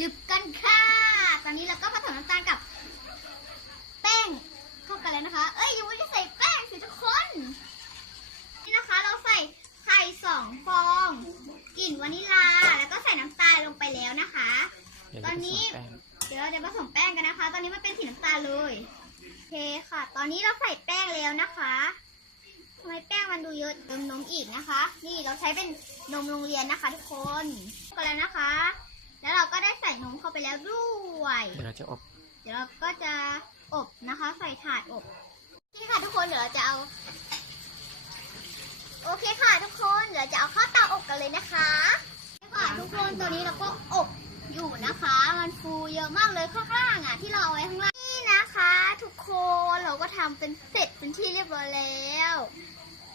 ดึบกันค่ะ ตอนนี้เราก็ผสมน้ำตาลกับ แป้งเข้ากันแล้วนะคะ เอ้ยยังไม่ได้ใส่แป้งสิทุกคน นี่นะคะเราใส่ไข่สองฟองกลิ่นวานิลา แล้วก็ใส่น้ำตาลลงไปแล้วนะคะเดี๋ยวตอนนี้จะผสมแป้งเดี๋ยวเราจะผสมแป้งกันนะคะ ตอนนี้มันเป็นสีน้ำตาลเลยโอเคค่ะ ตอนนี้เราใส่แป้งแล้วนะคะทำไมแป้งมันดูเยอะเติมนมอีกนะคะ นี่เราใช้เป็นนมโรงเรียนนะคะ ทุกคนก็แล้วนะคะ แล้วเราก็ได้ใส่นมเข้าไปแล้วด้วย เดี๋ยวเราจะอบเดี๋ยวเราก็จะอบนะคะ ใส่ถาดอบนี่ค่ะทุกคนเดี๋ยวเราจะเอา โอเคค่ะทุกคนเดี๋ยวจะเอาเข้าเตาอบกันเลยนะคะนี่ค่ะทุกคนตัวนี้เราก็อบอยู่นะคะ มันฟูเยอะมากเลยข้างล่างอะ ที่เราเอาไว้ข้างล่างนี่นะคะ ทุกคนเราก็ทำเป็นเสร็จเป็นที่เรียบร้อยแล้ว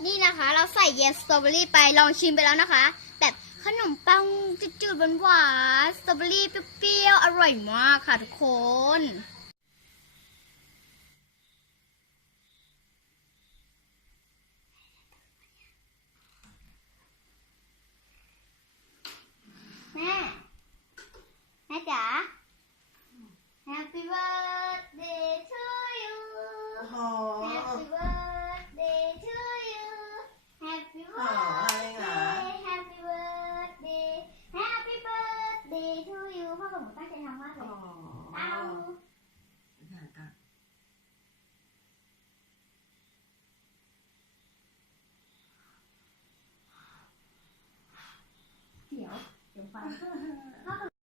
นี่นะคะ เราใส่เยลสตรอเบอรี่ไปลองชิมไปแล้วนะคะแบบข นมปังจืดๆหวานๆสตรอเบอรี่เปรี้ยวๆ อร่อยมากค่ะทุกคน 哈哈哈。